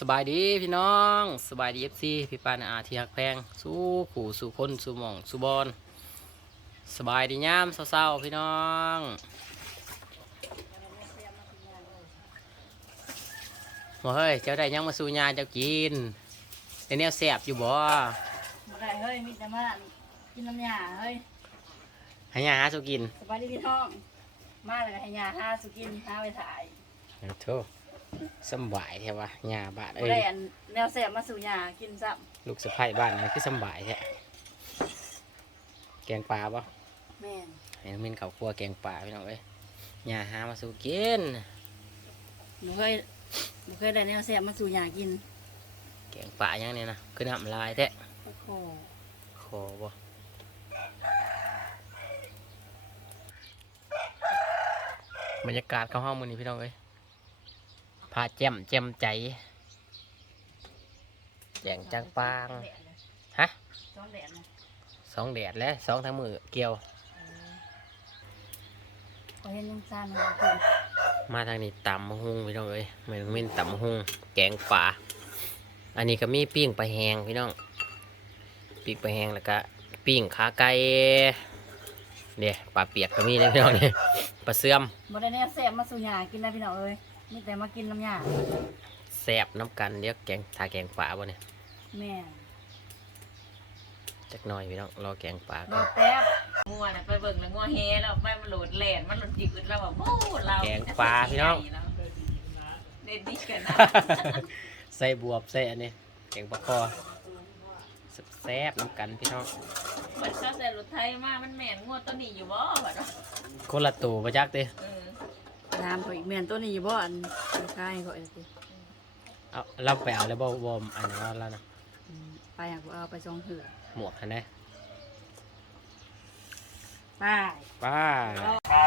สบายดีพี่น้องสบายดีเอฟซีพี่ปานอาที่หักแพง สู้ขู่สู้คนสู้หมองสู้บอลสบายดีย่ามเศร้าๆพี่น้องมาเฮ้ยเจ้าได้หยังมาสู่ยาเจ้ากินในแนวแสบอยู่บ่บ่ได้เฮ้ยมีแต่มากินน้ำยาเฮ้ยให้ยาหาสู่กินสบายดีพี่น้อง มาแล้วก็ให้ยาห้าสุกินห้าไปถ่ายเอาโธ่ สำบายแท้วะยาบ้านบ่เอ้ยได้อันแนวแสบมาสู่ยากินซ้ลูกสะใภ้บ้านนี่คือสำบายแท้แกงปลาปะำแม่นให้น้องมินเขาครัวแกงป่าพี่น้องเอ้ยอย่าหามาสู่กิน หนูเคยหนูเคยได้แนวแสบมาสู่ยากินแกงป่ายังเนี่ยนะคือน้ำลายแท้โอ้โหขอบ่บรรยากาศเข้าห้องมือนี้พี่น้องเอ้ย พาแจ่มแจ่มใจแดงจังปาง ฮะ สองแดดนะสองแดดและสองทั้งมือเกี่ยว พอเห็นยังซ่านมันก็คือมาทางนี้ตำมะฮุงพี่น้องเอ้ยแม่นมินตำมะฮุงแกงป่าอันนี้ก็มีปิ้งปลาแหงพี่น้องปิ้งปลาแหงแล้วก็ปิ้งขาไก่เนี่ยปลาเปียกก็มีนะพี่น้องเนี่ยปลาเสื่อม บ่ได้แนวแสบมาสู่ยากินได้พี่น้องเอ้ย มีแต่มากินน้ำยาแซบน้ำกันเดี๋ยวแกงทาแกงป่าบ่เนี่ยแม่นจักหน่อยพี่น้องรอแกงป่ารก่ออน แป๊บงัวน่ะไปเบิ่งแล้วงัวเฮแล้วไปมันโหลดแหลนมันโหลดจิกอึดแล้วแบบโอ้เราแกงป่าพี่น้อง เด็ดดีกันนะใส่บวบใส่อันนี้แกงปลาคอแซ่บๆน้ำกันพี่น้องมันก็ใส่รถไทยมามันแม่นงัวตัวนี้อยู่บ่บัดว่าคนละตัวประจักเต้เออ น้ำเขาอีกแม่นตัวนี้อยู่บ่อันอันคายเขาเอ้สิเอาเราไปเอาแล้วบ่วอมอันนั้นแล้วนะอืมไปอยากเอาไปสองเถื่อหมวกคันนะไปป้า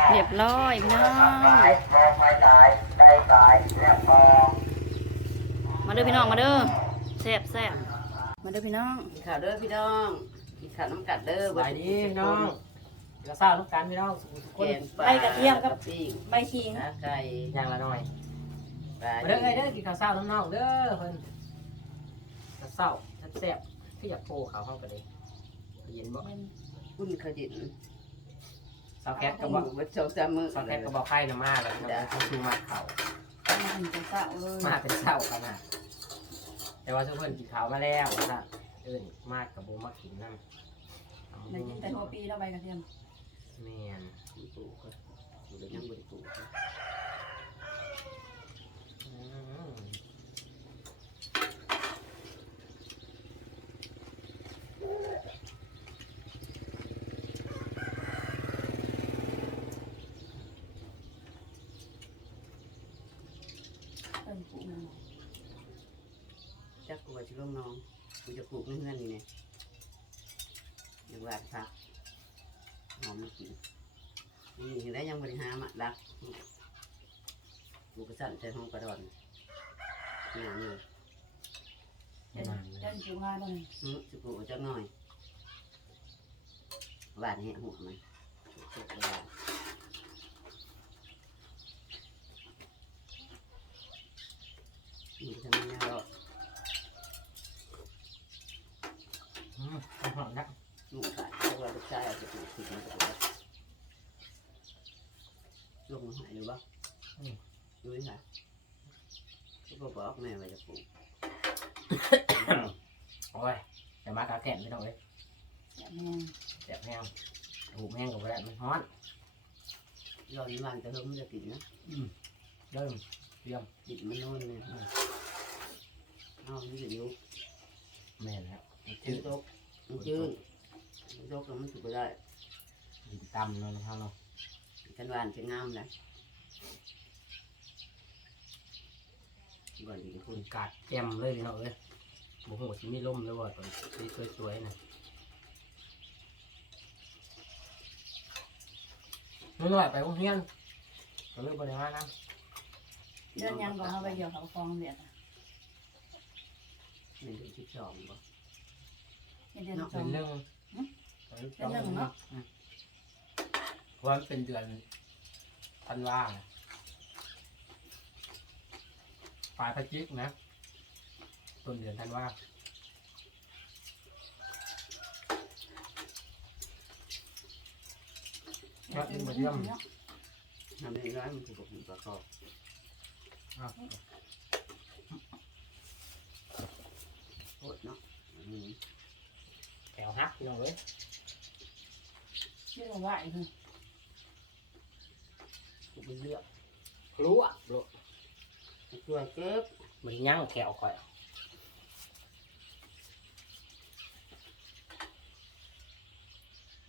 เรียบร้อยพี่น้องมาเด้อพี่น้องมาเด้อแซ่บแซ่บมาเด้อพี่น้อง กินข้าวเด้อพี่น้องกินข้าวน้ำกัดเด้อสบายดีพี่น้อง กระซ่าลูกกันพี่น้องสุขแกงปลาใบกระเทียมกับปิ้งใบขิงขาไก่อย่างละหน่อยปลามาเด้อเอ้ยเด้อกินข้าวเช้าน้ำน้องเด้อเพิ่นข้าวเช้าแซ่บๆที่อยากโพข้าวห้องกันเลยเย็นบ่อุ่นข้าวจิ๋นสาวแคทก็ก็บ่บอกว่าสองสามมื้อสาวแคทก็บ่ไข่น้ำมาแล้วนะเขาชูมาเขามาถึงจะเศร้าเลยมาเป็นเช้าขนาดแต่ว่าทุกเพิ่นกินข้าวมาแล้วนะเอิ้นมากกับบ่มากินนำได้กินแต่หัวปีแล้วใบกระเทียม แม่นปลูกก็ปลูกแล้วยังบ่ได้ปลูกอืมเอิ้นปูมันจักกูว่าสิลงน้องกูจะปลูกในเฮือนนี่แน่ยังว่าพัก หอมมากินนี่เห็นได้ยังบ่ได้หามาดักปลูกกระสั่นใจห้องกระดอนนี่นี่เอิ้นเอิ้นปูงานบ่นี่อือสิปลูกจักหน่อยหวานแหะหัวมันปลูกหวานนี่ทำไมเนี่ยเรา อืมหอมนะ ลูกชายเพราะว่าลูกชายอาจจะปลูกที่มันจะปลูก ลูกมันหายหรือเปล่าดูดิค่ะก็บอกแม่ว่าจะปลูก โอ้ยจะมากาแขนไม่ต้องเลยแบบแห้งแสบแห้งหูแห้งกับแรมันฮ้อนรอนี้วันจะเพิ่มมันจะกินนะเริ่มเตรียมกินมันโน่นเนี่ยเอานี่จะยุบแม่นแล้วจืดตกมันจืดมันตกแล้วมันสุกไปได้ดินตำเนาะนะครับเนาะกันหวานจะงามเล ยก่อนดีคุคุณณกาดเต็มเลยพี่น้องเอ้ยบุหัวชิมีล่มเลยว่าตอนสวยๆนะน้อยๆไปโรงเรียนก็เลยบริวารนะเดือนยังก่อนเอาไปเกี่ยวเขาฟองเดือดอะหนึ่งถึงสิบสองบ่เดือนสอเป็ง นเรื่องเป็นเรื่องเนาะ เพราะว่ามันเป็นเดือนธันวาป ลายพฤศจิกนะ ต้นเดือนธันวาครับเหมือนเดิมทำได้ร้อยมันถูกกับประกอบอะโคตรเนาะอืมแถวฮักพี่น้องเอ้ยเรื่องไหวคือกูไปเลือกรู้อะรู้ ช่วยเก็บมันย่างแถวคอย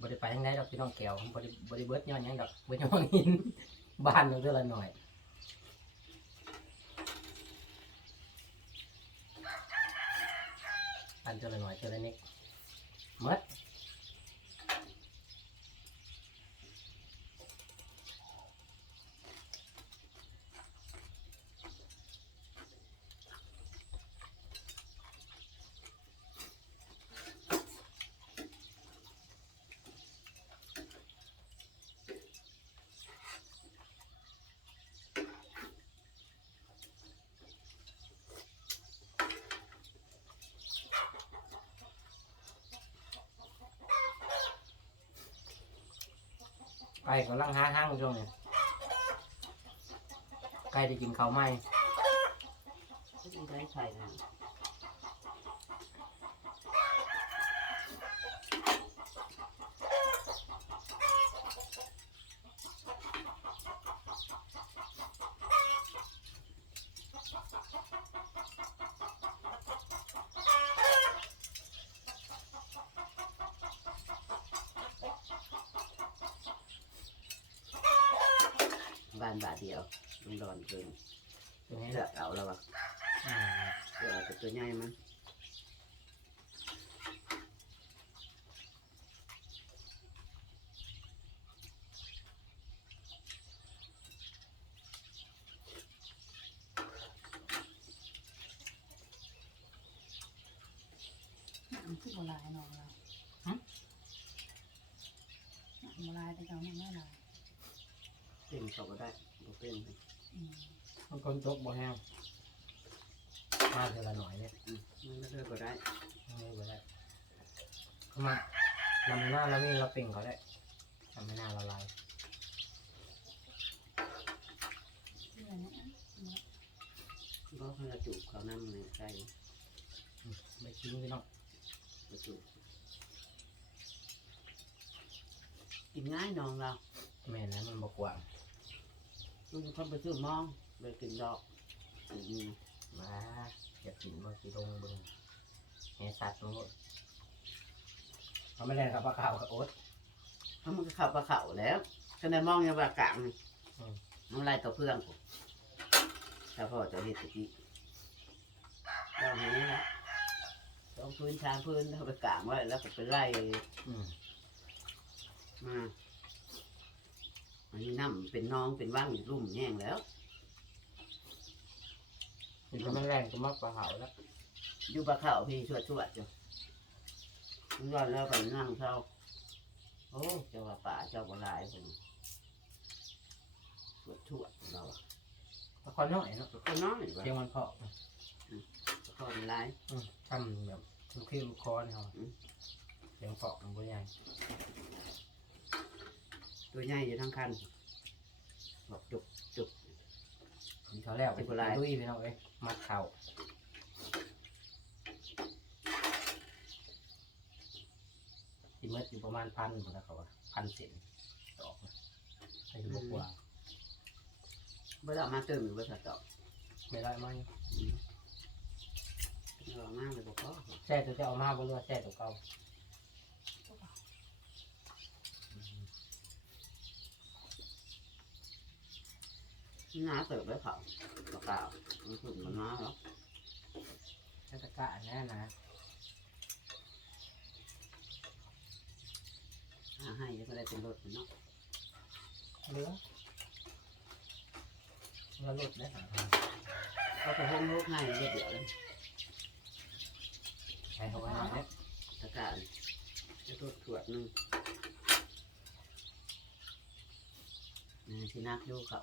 บริไปทางไหนดอกพี่น้องแก้วบริบริเบิดย้อนหยังดอกเบิดย้อนหินบ้านเราเท่าละหน่อยบ้านเท่าละหน่อยเท่าละนิดหมด ไก่กำลังหาทางช่วงนี้ไก่ได้กินข้าวไหมกินไก่ไข่นะ บ้านบาทเดียวมันร้อนเกินตรงนี้เลืแหอละกเอาแล้ววะอืมเลือกเอาแต่ตัวใหญ่มันมันคือโบราณน้องเราโบราณแต่เขาไม่ลาย เป็นเขาก็ได้บ่เป็นอืมมันคนจกบ่แห้งมาเท่าละหน่อยเนี่ยอืมมันก็เลยก็ได้ไม่ไปได้เข้ามาลำหน้าเรามีเราเป่งเขาได้ทำให้หน้าเราลายเรื่องนี้เพราะเขาจะจูบเขานั่งในใจอืมไม่ทิ้งพี่น้องจะจูบกินง่ายน้องเราแม่นะมันบกว่าง ดูเขาไปซื้อมองไปกินดอกอืมมาอย่ากินมากิลงเบึงแหสัตว์มันหมดเขาไม่เล่นกับปลาขาวกับโอ๊ตเขามันก็เข้าปลาเขาแล้วคะแนนมองยังว่ากลางอืมน้ำลายต่อเพื่อนผมถ้าพ่อจะเห็ดตะกี้เราเห็นแล้วสองพื้นชามพื้นเขาไปกลางไว้แล้วก็ไปไล่อืมมา อันนี้น้ำเป็นน้องเป็นว่างรุ่มแย่งแล้ว มันจะไม่แรงก็มากปลาขาวแล้วอยู่ปลาเขาพี่ชวดชวดอยู่มันร้อนแล้วก็นั่งเศร้าโอ้เจ้าว่าป่าเจ้าว่าลายคนชวดชวดเราอะปลาคอนน้อยเนาะก็น้อยว่ะเพียงมันเพาะก็มันลายอืมทำแบบลูกขี้ลูกคอเนี่ยเขาเพียงเพาะมันบ่ใหญ่ ตัวใหญ่อยู่ทั้งคันบอกจุกจุกมีเขาแล้วไปเป็นคนร้ายดุยพี่น้องเอ้ยมัดเข่าที่เมื่ออยู่ประมาณพันหมดแล้วเขาว่าพันเซนดอกนะให้ดูกว่าเมื่อเรามาเติมอยู่บริษัทดอกไม่ได้ไหมเรามาเลยบอกพ่อแช่ตัวจะเอามาบ่เรือว่าแช่ตัวเก่าอืม ห น้าเติบไว้เขาเปล่าๆมันถึงมันมาแล้วแช่ตะกะแน่นะหาให้ยังไม่ได้เป็นรถมันเนาะเรือเรือหลุดได้หาทางเขาไปห้องลูกให้เรียบเดียวเลยใช้เขาไว้หน่อยเนี่ยตะการจะตัวตรวจหนึงนี่ที่นักดูเขา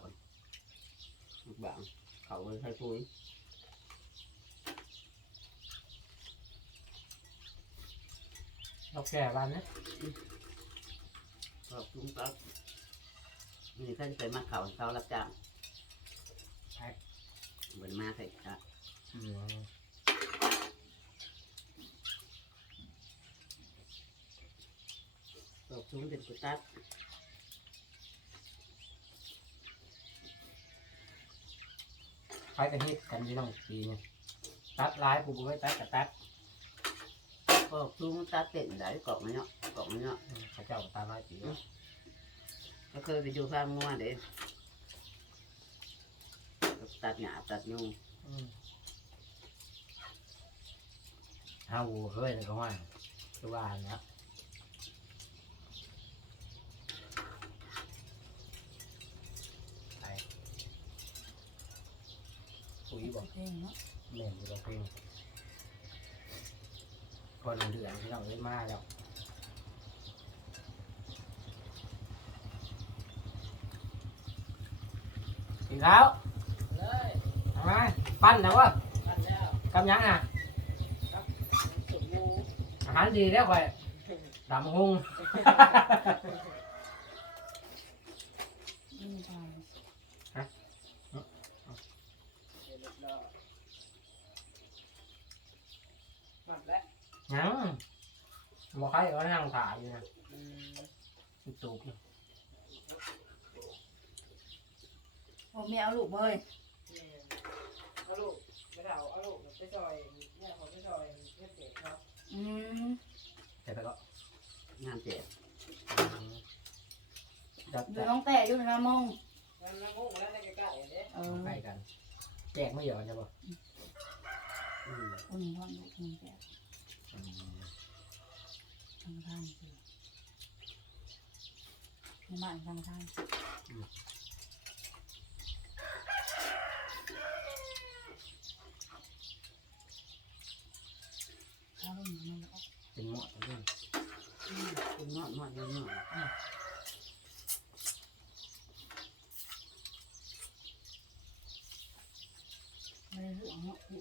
một bạn khẩu hơi hai cuối đọc kè bạn đấy rồi chúng ta. Người thân tới mặt khẩu sau lập trạng mình ma thịt à. đọc xuống trên của tát ป็นกุตัดคล้ายกันฮิตกันพี่น้องปีนี่ตัดลายปูบุ้ยตัดกับตัดขอบคุณตัดเต็มได้กรอกมันเนาะกรอกมันเนาะอืมเขาเจ้าก็ตัดลายปีก็เคยไปดูฟาร์มงัวเด้ตัดหญ้าตัดยุงอืมห้าวัวเฮ้ยนี่ก็ว่าคือว่าอันเนี้ยไปปุ๋ยบอก เพลงเนาะแม่นอยู่แล้วเพลงคนเดือนที่เราได้มาแล้วกินแล้วทำไมปั้นนะวะกำยังอะอาหารดีแล้วค่อยดำหุง ไม่มีทาง ยังบอกใครก็นั่งถ่ายอยู่นะตูบอยู่ผมไม่เอาลูกเบยเอาลูกไม่ได้เอาเอาลูกไปซอยเนี่ยเขาไปซอยเพื่อนเด็กครับอืมแต่ก็งานเจ็บจับอยู่จับน้องแต่อยู่ในน้ำมงมันนั่งงงแล้วในใกล้ๆเนี่ยเออใกล้กัน แจกไม่หย่อนใช่ปะอืมคนนี้พ่อลูกคนแต่ทำทานสิในบ้านทำทานข้าวมันมันออกเป็นหมอดเลยคุณนอดนอดนอดนอดไม่ได้ลูกเนาะลู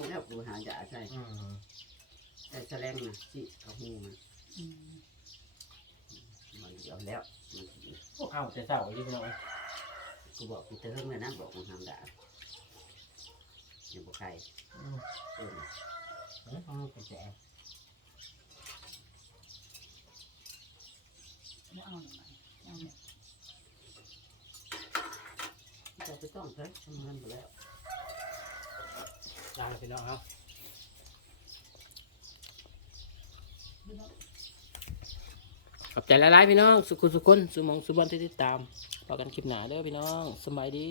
ทุกแล้วกูหาหญ้าใช่อืมแต่แสลงนะสิเขาหูมันอืมมันเดี๋ยวแล้วมันสิพวกเอาแต่เศร้าอยู่พี่น้องกูบอกกูเตือนเลยนะบอกกูทำด่าอย่าบอกใครอืมเอออืมเอาไปแจกไม่เอาหน่อยเอาเนี่ยจะไปต้องใช้ทำงานไปแล้ว ได้พี่น้องเอาไม่ต้องขอบใจหลายๆพี่น้อง สุขุสุคนสุมองสุบันที่ติดตามพอกันคลิปหนาเด้อพี่น้องสบายดี